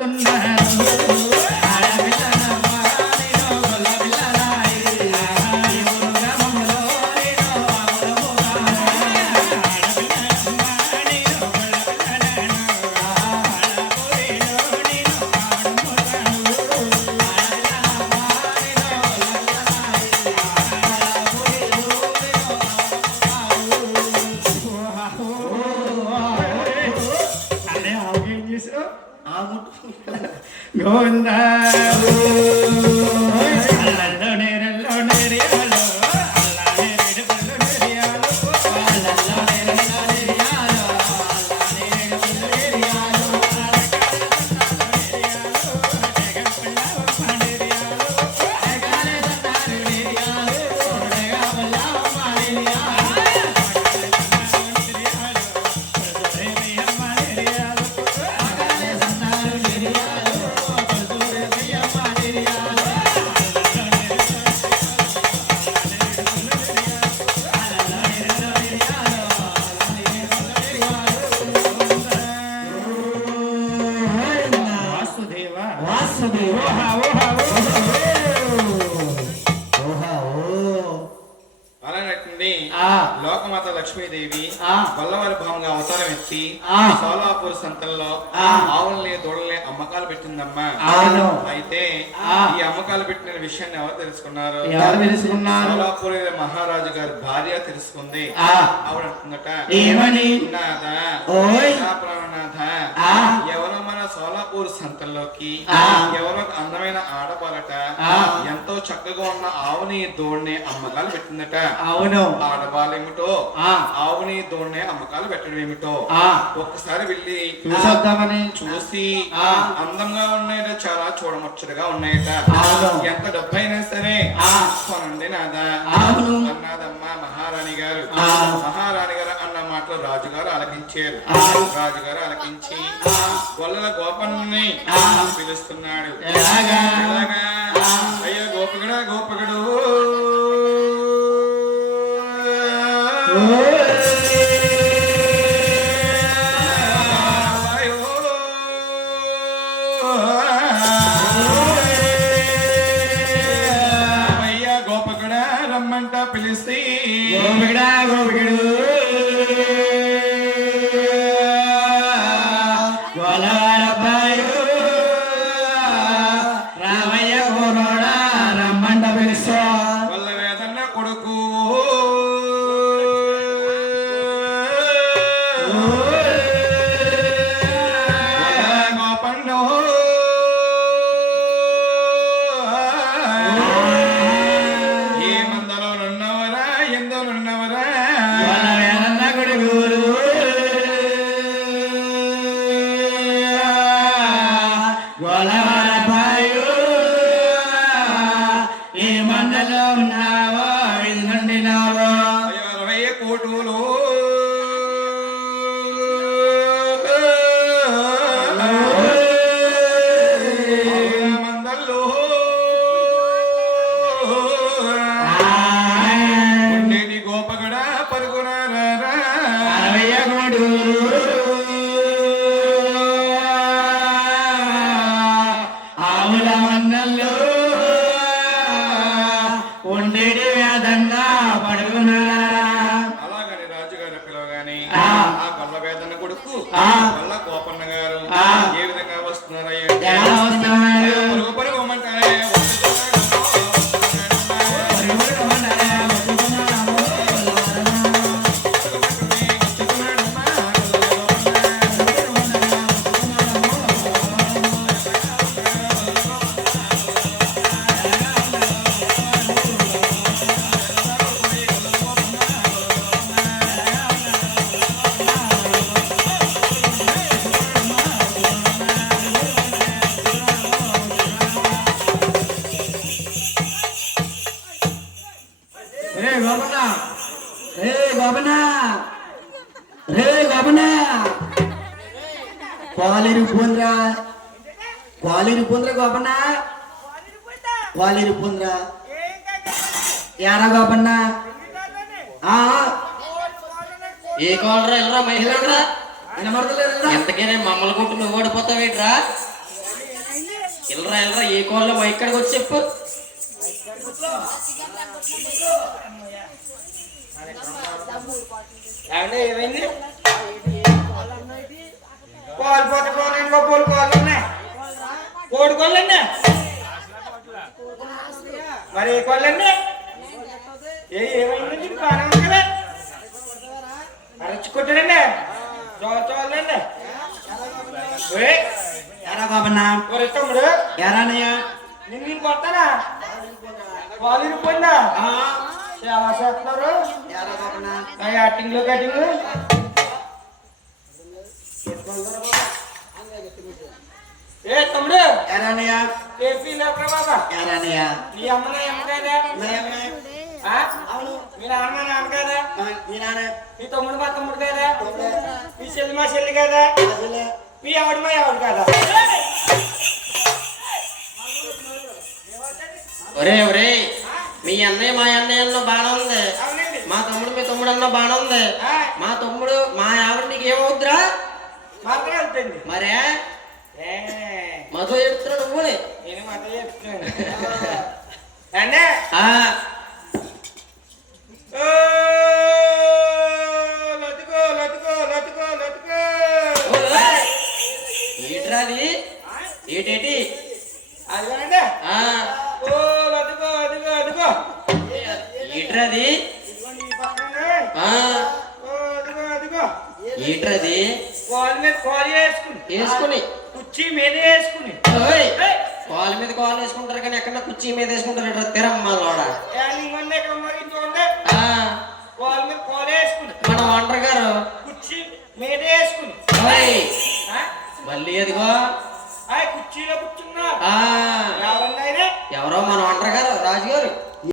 Ganga Gondarum. లోకమాత Lakshmidevi. వల్లవారి భావంగా అవతారం ఎత్తి. సోలాపూర్ సంతల్లో. ఆవుల్ని దూడల్ని అమ్మకాలు పెట్టిందమ్మా. అయితే. ఈ అమ్మకాలు పెట్టిన విషయాన్ని ఎవరు తెలుసుకున్నారు? సోలాపూర్ మహారాజు గారి భార్య తెలుసుకుంది. ఆవిడ అంటుందట ఏమని? నాథ ఓయ్. సోలాపూర్ సంతల్లోకి. ఎవరో అందమైన ఆడపాలట ఆ. ఎంతో చక్కగా ఉన్న ఆవుని దూడని అమ్మకాలు పెట్టిందట అవును ఆడవాళ్ళేమిటో ఆ ఆవుని దూడని అమ్మకాలు పెట్టడం ఏమిటో ఒక్కసారి వెళ్ళి చూసొద్దామని చూసి. అందంగా ఉన్నాయట చాలా చూడముచ్చటగా ఉన్నాయట. ఎంత డబ్బైనా సరే. కొనండి నాదా అవును. అన్నదమ్మా మహారాణి గారు ఆ. మహారాణి గారు అన్న మాటలు రాజుగారు ఆలకించారు. రాజుగారు ఆలకించి గొల్లల గోపన్ని. పిలుస్తున్నాడు. అయ్యో గోపగడా గోపగడు. అయ్యా గోపగడా రమ్మంట పిలిస్తే. గోపికడా గోపికడు Oh. గొల్ల వేదన కొడుకు. గొల్ల గోపన్న గారు. ఏ విధంగా క్వాలిరి పుంద్రా. క్వాలిరి పుంద్ర గోపన్న. క్వాలిరి పుంద్ర. యారా గోపన్న. ఆ ఏ కోలరా ఎల్లరా మహిళరా వినమడతలేదురా ఎంతకైనా మమ్మల్ని కొట్టు నువ్వు ఓడిపోతావేట్రా ఎల్లరా ఎల్లరా ఏ కోళ్ళ ఇక్కడికి వచ్చి చెప్పు. ఏమండి ఏమైంది? కోళ్ళు పోతే కోళ్ళు ఉన్నాయి కోడి కోళ్ళు అండి మరి ఏ కోళ్ళు అండి ఏ ఏమైందండి బాగానే ఉంది కదా? అరచి కొట్టారండి చోళ్ళండి ఎరా బాబన్నా. ఒరే తమ్ముడు. ఎరానయ్య. నేను నేను కొడతానా వాళ్ళు ఇరిపోయిందా చాలా చేస్తున్నారు. ఎరా బాబన్నా. యాక్టింగ్లో కటింగ్ ఏ తమ్ముడు ఎరానయ్య ఏ ఫీల్ అక్కడ బాబా ఎరానయ్య నీ అమ్మ నా అమ్మ కదా ఆ? అవును మీ నాన్న నాన్న కదా మా మీ నాన్న నీ తమ్ముడు మా తమ్ముడు కదా మీ చెల్లి మా చెల్లి కదా అసలే మీ ఆవిడ మా ఆవిడ కదా ఒరే ఒరే మీ అన్నయ్య మా అన్నయ్య అన్న బాగానే ఉంది. మా తమ్ముడు మీ తమ్ముడు అన్న బాగానే ఉంది మా తమ్ముడు మా ఆవిడ నీకు ఏమవుద్దురా వెళ్తుంది. మరే? ఏ, మధు ఎడుతున్నాడు నువ్వు నేను మాట చెప్తున్నాను. అంటే అది? ఏటేటి? ఆ, ఓ అదిగో అదిగో అది? ఆ, ఓ అదిగో అదిగో ఏంట్రా అది? కాలు మీద కాలు వేసుకుని. వేసుకుని. కుర్చీ మీద వేసుకుని. కాలు మీద కాలు వేసుకుంటారు కానీ ఎక్కడ కుర్చీ మీద వేసుకుంటారు తిరమ్మ లోడ. కాలు మీద కాలు వేసుకుని. మన వంటర్ గారు కుర్చీ మీద వేసుకుని? మళ్ళీ అదిగో.